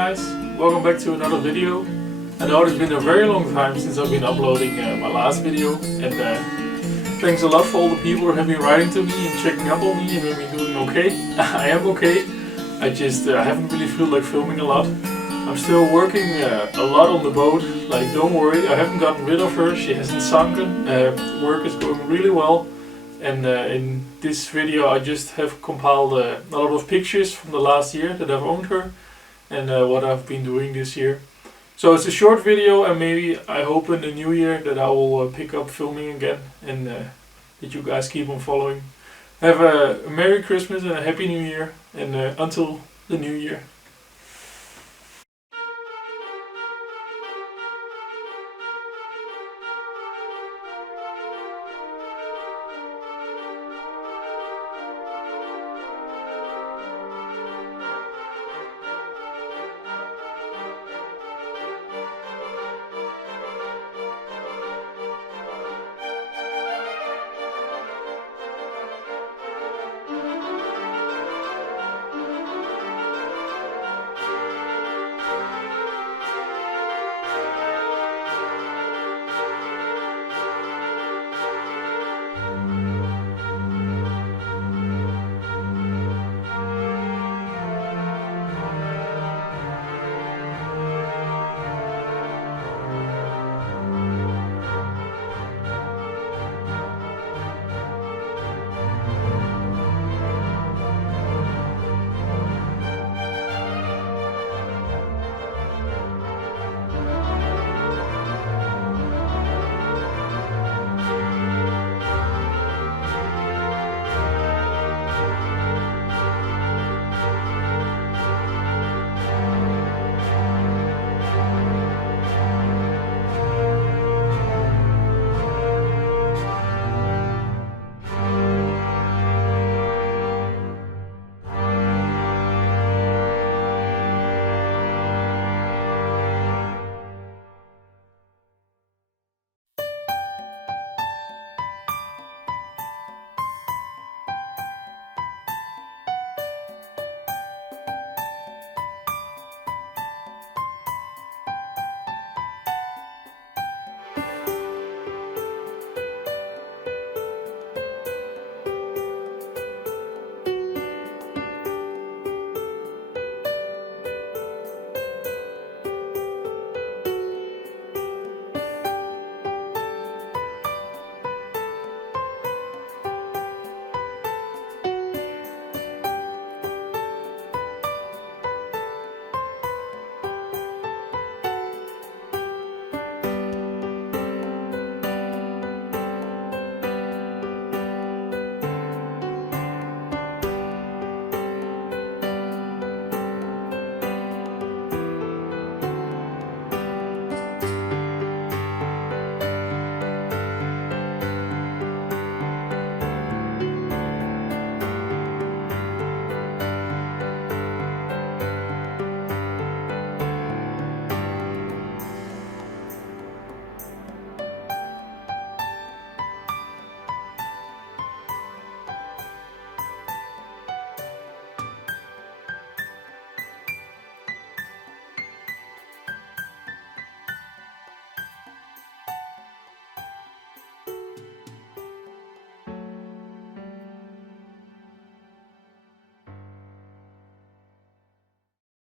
guys, welcome back to another video. I know it's been a very long time since I've been uploading my last video, and thanks a lot for all the people who have been writing to me and checking up on me and have been doing okay. I am okay, I just haven't really felt like filming a lot. I'm still working a lot on the boat, like don't worry, I haven't gotten rid of her, she hasn't sunken, work is going really well. And in this video I just have compiled a lot of pictures from the last year that I've owned her and what I've been doing this year. So it's a short video, and maybe I hope in the new year that I will pick up filming again and that you guys keep on following. Have a Merry Christmas and a Happy New Year, and until the new year.